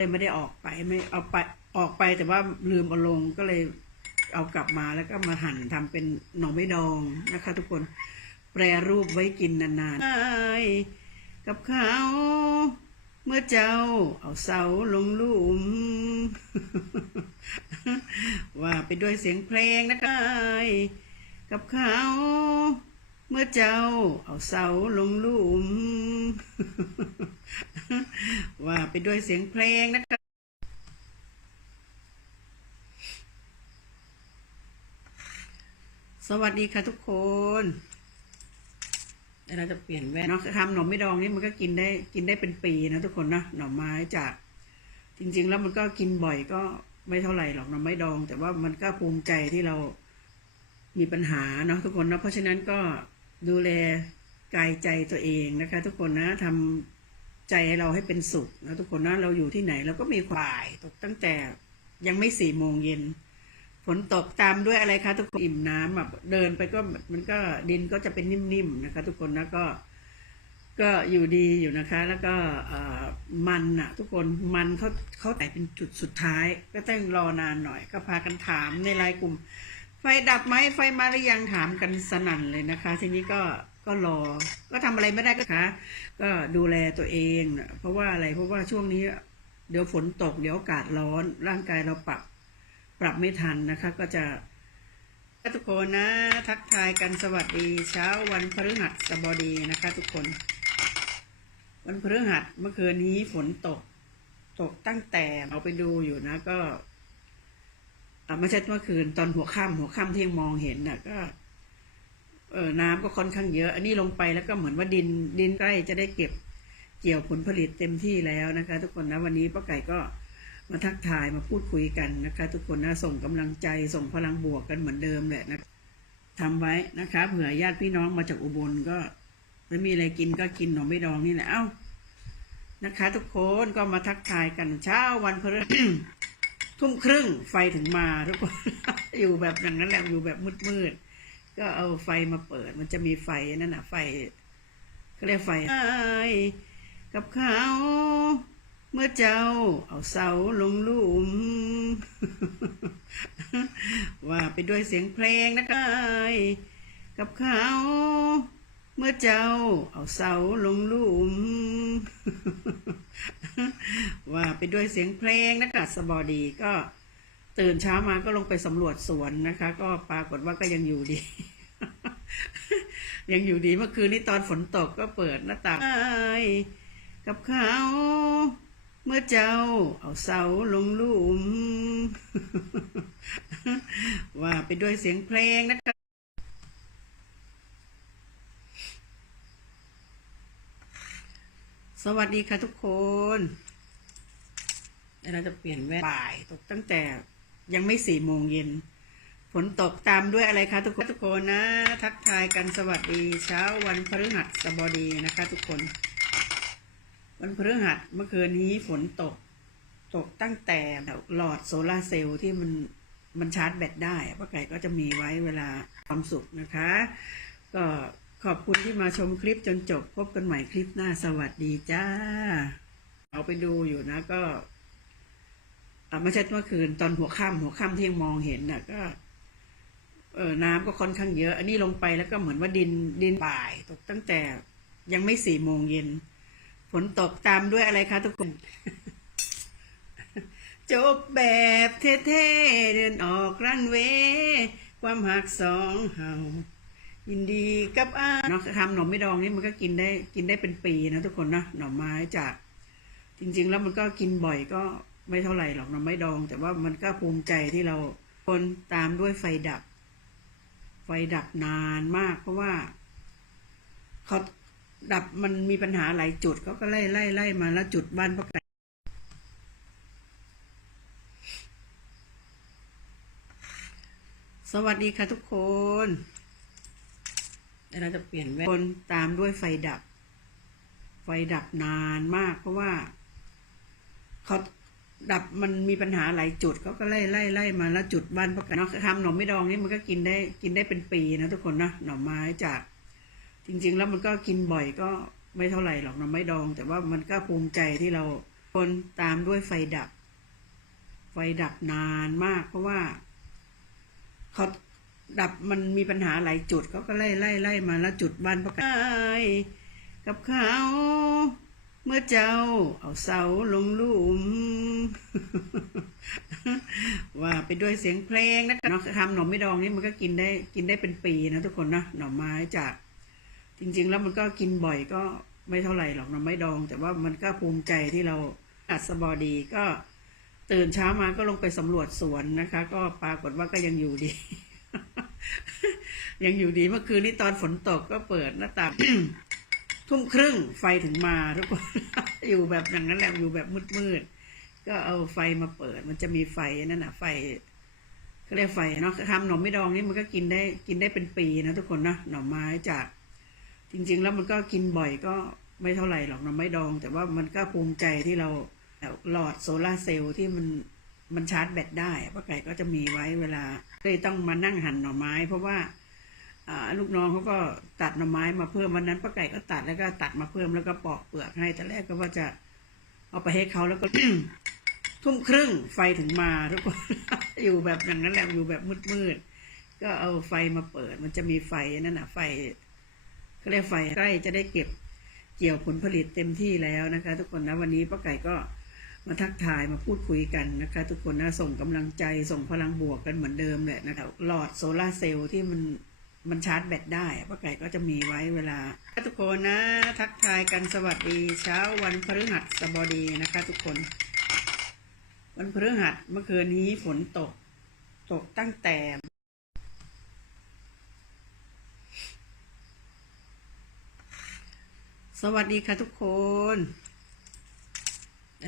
เลยไม่ได้ออกไปไม่เอาไปออกไปแต่ว่าลืมเอาลงก็เลยเอากลับมาแล้วก็มาหั่นทำเป็นหน่อไม้ดองนะคะ ทุกคนแปรรูปไว้กินนานๆไกับเขา เมื่อเจ้าเอาเสาลงลุม ว่าไปด้วยเสียงเพลงนะคะกับเขา เมื่อเจ้าเอาเสาลงลุม ว่าไปด้วยเสียงเพลงนะคะสวัสดีค่ะทุกคนเราจะเปลี่ยนแว่นเนาะทำหน่อไม้ดองนี่มันก็กินได้กินได้เป็นปีนะทุกคนนะหน่อไม้จาก จริง ๆ แล้วมันก็กินบ่อยก็ไม่เท่าไหร่หรอกหน่อไม้ดอง แต่ว่ามันก็ภูมิใจที่เรามีปัญหาเนาะทุกคนนะเพราะฉะนั้นก็ ดูแลกายใจตัวเองนะคะ ทุกคนนะทำใจเราให้เป็นสุขนะทุกคนนะเราอยู่ที่ไหนเราก็มีควายตกตั้งแต่ยังไม่สี่โมงเย็นฝนตกตามด้วยอะไรคะทุกคนอิ่มน้ำแบบเดินไปก็มันก็ดินก็จะเป็นนิ่มๆนะคะ ทุกคนนะก็ ก็อยู่ดีอยู่นะคะ แล้วก็มันอะทุกคนมันเขาเขาแต่เป็นจุดสุดท้าย ก็ต้องรอนานหน่อย ก็พากันถามในไลน์กลุ่ม ไฟดับไหมไฟมาหรือยังถามกันสนั่นเลยนะคะ ทีนี้ก็ก็รอ ก็ทำอะไรไม่ได้ก็คะก็ดูแลตัวเองนะเพราะว่าอะไรเพราะว่าช่วงนี้ เดี๋ยวฝนตกเดี๋ยวอากาศร้อน ร่างกายเราปรับปรับไม่ทันนะคะ ก็จะทุกคนนะ ทักทายกันสวัสดีเช้าวันพฤหัสบดีนะคะ ทุกคน วันพฤหัสเมื่อคืนนี้ฝนตก ตกตั้งแต่เอาไปดูอยู่นะก็ ไม่ใช่เมื่อคืนตอนหัวค่ำหัวค่ำที่ยังมองเห็นน่ะก็เออน้ำก็ค่อนข้างเยอะ อันนี้ลงไปแล้วก็เหมือนว่าดินดินใกล้จะได้เก็บเกี่ยวผลผลิตเต็มที่แล้วนะคะ ทุกคนนะวันนี้ป้าไก่ก็มาทักทายมาพูดคุยกันนะคะ ทุกคนนะส่งกำลังใจส่งพลังบวกกันเหมือนเดิมแหละนะทำไว้นะคะเผื่อญาติพี่น้องมาจากอุบลก็ไม่มีอะไรกินก็กินหน่อไม้ดองนี่แหละเอ้านะคะ ทุกคนก็มาทักทายกันเช้าวันพฤหัส ทุ่มครึ่งไฟถึงมาทุกคน อยู่แบบอย่างนั้นแหละอยู่แบบมืดๆก็เอาไฟมาเปิด มันจะมีไฟนั่นน่ะไฟเขาเรียกไฟกับเขาเมื่อเจ้าเอาเสาลงลุม ว่าไปด้วยเสียงเพลงนะคะกับเขาเมื่อเจ้าเอาเสาลงลุม ว่าไปด้วยเสียงเพลงนะคะสบอดีก็ตื่นเช้ามาก็ลงไปสำรวจสวนนะคะ ก็ปรากฏว่าก็ยังอยู่ดี ยังอยู่ดีเมื่อคืนนี้ตอนฝนตกก็เปิดหน้าต่างกับเขาเมื่อเจ้าเอาเสาลงลุม ว่าไปด้วยเสียงเพลงนะคะ สวัสดีค่ะทุกคนเดี๋ยวเราจะเปลี่ยนแว่นบ่ายตกตั้งแต่ยังไม่สี่โมงเย็น ฝนตกตามด้วยอะไรคะทุกคนทุกคนนะ ทักทายกันสวัสดีเช้าวันพฤหัสบดีนะคะ ทุกคน วันพฤหัสเมื่อคืนนี้ฝนตก ตกตั้งแต่หลอดโซลาเซลล์ที่มันมันชาร์จแบตได้ป้าไก่ก็จะมีไว้เวลาความสุขนะคะ ก็ ขอบคุณที่มาชมคลิปจนจบพบกันใหม่คลิปหน้าสวัสดีจ้า เอาไปดูอยู่นะก็ไม่ใช่เมื่อคืนตอนหัวค่ำหัวค่ำที่ยังมองเห็นน่ะก็เออน้ำก็ค่อนข้างเยอะ อันนี้ลงไปแล้วก็เหมือนว่าดินดินบ่ายตกตั้งแต่ยังไม่สี่โมงเย็นฝนตกตามด้วยอะไรคะทุกคน จบแบบเท่ๆเดินออกรันเว ความหักสองเฮา ยินดีกับอาเนาะทำหน่อไม้ดองนี่มันก็กินได้กินได้เป็นปีนะทุกคนนะหน่อไม้จาก จริง ๆ แล้วมันก็กินบ่อยก็ไม่เท่าไหร่หรอกหน่อไม้ดอง แต่ว่ามันก็ภูมิใจที่เราคนตามด้วยไฟดับ ไฟดับนานมาก เพราะว่าเขาดับมันมีปัญหาหลายจุดเขาก็ไล่ไล่ไล่มาแล้วจุดบ้านป้าไก่สวัสดีค่ะทุกคน เดี๋ยวเราจะเปลี่ยนแว่นคนตามด้วยไฟดับ ไฟดับนานมาก เพราะว่าเขาดับมันมีปัญหาหลายจุดเขาก็ไล่ไล่ไล่มาแล้วจุดบ้านป้าไก่เนาะทำหน่อไม้ดองนี่มันก็กินได้กินได้เป็นปีนะทุกคนนะหน่อไม้จาก จริง ๆ แล้วมันก็กินบ่อยก็ไม่เท่าไหร่หรอกหน่อไม้ดอง แต่ว่ามันก็ภูมิใจที่เราคนตามด้วยไฟดับ ไฟดับนานมาก เพราะว่าเขา ดับมันมีปัญหาหลายจุดเขาก็ไล่ไล่ไล่มาแล้วจุดบ้านประกาศกับเขา เมื่อเจ้าเอาเสาลงลุม ว่าไปด้วยเสียงเพลงนะคะเนาะทำหน่อไม้ดองนี่มันก็กินได้กินได้เป็นปีนะทุกคนนะหน่อไม้จาก จริง ๆ แล้วมันก็กินบ่อยก็ไม่เท่าไหร่หรอกหน่อไม้ดอง แต่ว่ามันก็ภูมิใจที่เราอัดสบอดีก็ตื่นเช้ามาก็ลงไปสำรวจสวนนะคะ ก็ปรากฏว่าก็ยังอยู่ดี ยังอยู่ดีเมื่อคืนนี้ตอนฝนตกก็เปิดหน้าต่างทุ่มครึ่งไฟถึงมาทุกคนอยู่แบบอย่างนั้นแหละอยู่แบบมืดๆก็เอาไฟมาเปิด มันจะมีไฟนั่นน่ะไฟเขาเรียกไฟเนาะทำหน่อไม้ดองนี่มันก็กินได้กินได้เป็นปีนะทุกคนนะหน่อไม้จาก จริง ๆ แล้วมันก็กินบ่อยก็ไม่เท่าไหร่หรอกหน่อไม้ดอง แต่ว่ามันก็ภูมิใจที่เราหลอดโซลาเซลล์ที่มัน มันชาร์จแบตได้ป้าไก่ก็จะมีไว้เวลาเลยต้องมานั่งหั่นหน่อไม้ เพราะว่าลูกน้องเขาก็ตัดหน่อไม้มาเพิ่มวันนั้นป้าไก่ก็ตัดแล้วก็ตัดมาเพิ่มแล้วก็ปอกเปลือกให้แต่แรกก็ว่าจะเอาไปให้เขาแล้วก็ทุ่มครึ่งไฟถึงมาทุกคนอยู่แบบอย่างนั้นแหละอยู่แบบมืดๆก็เอาไฟมาเปิด มันจะมีไฟนั่นน่ะไฟเขาเรียกไฟใกล้จะได้เก็บเกี่ยวผลผลิตเต็มที่แล้วนะคะ ทุกคนนะวันนี้ป้าไก่ก็ มาทักทายมาพูดคุยกันนะคะ ทุกคนนะส่งกำลังใจส่งพลังบวกกันเหมือนเดิมแหละนะคะหลอดโซลาเซลล์ที่มันมันชาร์จแบตได้ป้าไก่ก็จะมีไว้เวลาทุกคนนะ ทักทายกันสวัสดีเช้าวันพฤหัสบดีนะคะ ทุกคน วันพฤหัสเมื่อคืนนี้ฝนตก ตกตั้งแต่สวัสดีค่ะทุกคน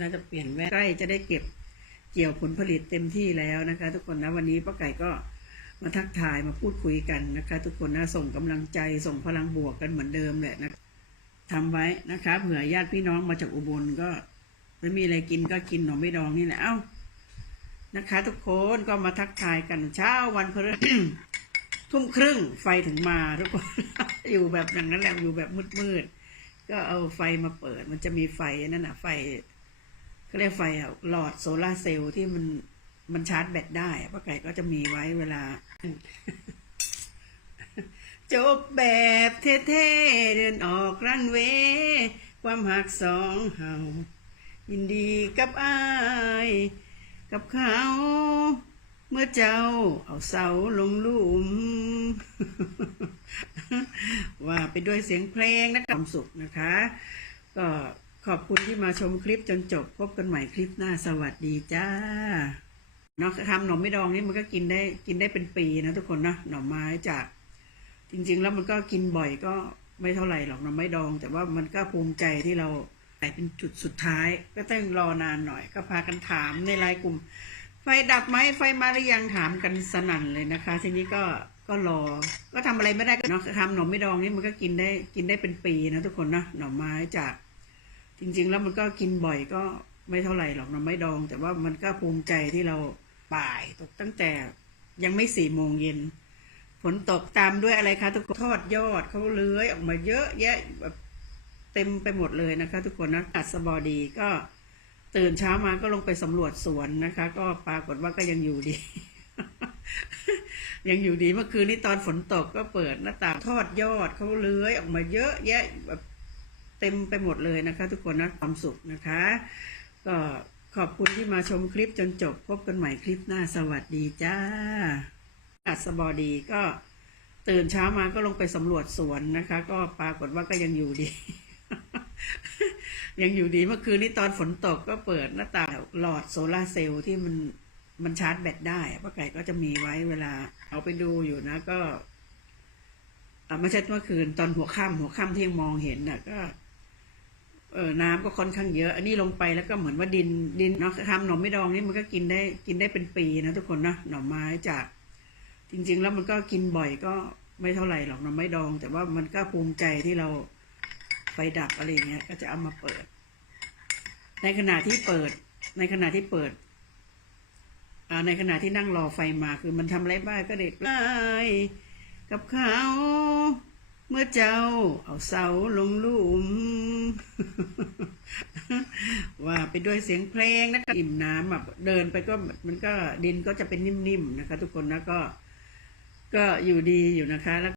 เราจะเปลี่ยนแว่นใกล้จะได้เก็บเกี่ยวผลผลิตเต็มที่แล้วนะคะ ทุกคนนะวันนี้ป้าไก่ก็มาทักทายมาพูดคุยกันนะคะ ทุกคนนะส่งกำลังใจส่งพลังบวกกันเหมือนเดิมแหละนะทำไว้นะคะเผื่อญาติพี่น้องมาจากอุบลก็ไม่มีอะไรกินก็กินหน่อไม่ดองนี่แหละเอ้านะคะ ทุกคนก็มาทักทายกันเช้าวันพฤหัสทุ่มครึ่งไฟถึงมาทุกคนอยู่แบบอย่างนั้นแหละอยู่แบบมืดๆก็เอาไฟมาเปิด มันจะมีไฟนั่นน่ะไฟ เขาเรียกไฟอะหลอดโซลาเซลล์ที่มันมันชาร์จแบตได้ป้าไก่ก็จะมีไว้เวลา จบแบบเท่ๆ เดินออกรันเวย์ความหักสองเฮายินดีกับอาย กับเขา เมื่อเจ้าเอาเสาลงลุม ว่าไปด้วยเสียงเพลงนะคะความสุขนะคะ ก็ ขอบคุณที่มาชมคลิปจนจบพบกันใหม่คลิปหน้าสวัสดีจ้าเนาะทำหน่อไม้ดองนี่มันก็กินได้กินได้เป็นปีนะทุกคนนะหน่อไม้จาก จริง ๆ แล้วมันก็กินบ่อยก็ไม่เท่าไหร่หรอกหน่อไม้ดอง แต่ว่ามันก็ภูมิใจที่เราไปเป็นจุดสุดท้าย ก็ต้องรอนานหน่อย ก็พากันถามในไลน์กลุ่ม ไฟดับไหมไฟมาหรือยังถามกันสนั่นเลยนะคะ ทีนี้ก็ก็รอ ก็ทำอะไรไม่ได้ก็เนาะทำหน่อไม้ดองนี่มันก็กินได้กินได้เป็นปีนะทุกคนนะหน่อไม้จาก จริง ๆ แล้วมันก็กินบ่อยก็ไม่เท่าไหร่หรอกน่อไม้ดอง แต่ว่ามันก็ภูมิใจที่เราบ่ายตกตั้งแต่ยังไม่สี่โมงเย็นฝนตกตามด้วยอะไรคะทุกคนทอดยอดเขาเลื้อยออกมาเยอะแยะแบบเต็มไปหมดเลยนะคะ ทุกคนนะอัดสบอดีก็ตื่นเช้ามาก็ลงไปสำรวจสวนนะคะ ก็ปรากฏว่าก็ยังอยู่ดี ยังอยู่ดีเมื่อคืนนี้ตอนฝนตกก็เปิดหน้าต่างทอดยอดเขาเลื้อยออกมาเยอะแยะแบบ เต็มไปหมดเลยนะคะ ทุกคนนะความสุขนะคะ ก็ขอบคุณที่มาชมคลิปจนจบพบกันใหม่คลิปหน้าสวัสดีจ้าอัศบอดีก็ตื่นเช้ามาก็ลงไปสำรวจสวนนะคะ ก็ปรากฏว่าก็ยังอยู่ดี ยังอยู่ดีเมื่อคืนนี้ตอนฝนตกก็เปิดหน้าต่างหลอดโซลาเซลล์ที่มันมันชาร์จแบตได้ป้าไก่ก็จะมีไว้เวลาเอาไปดูอยู่นะก็ไม่ใช่เมื่อคืนตอนหัวค่ำหัวค่ำที่ยังมองเห็นน่ะก็ เออน้ำก็ค่อนข้างเยอะ อันนี้ลงไปแล้วก็เหมือนว่าดินดินเนาะทำหน่อไม้ดองนี่มันก็กินได้กินได้เป็นปีนะทุกคนนะหน่อไม้จาก จริง ๆ แล้วมันก็กินบ่อยก็ไม่เท่าไหร่หรอกหน่อไม้ดอง แต่ว่ามันก็ภูมิใจที่เราไฟดับอะไรเงี้ย ก็จะเอามาเปิด ในขณะที่เปิด ในขณะที่เปิดอ่าในขณะที่นั่งรอไฟมาคือมันทำไรบ้างก็เด็ดไล่กับเขา เมื่อเจ้าเอาเสาลงลุม ว่าไปด้วยเสียงเพลงนะคะอิ่มน้ำแบบเดินไปก็มันก็ดินก็จะเป็นนิ่มๆนะคะ ทุกคนนะก็ ก็อยู่ดีอยู่นะคะแล้ว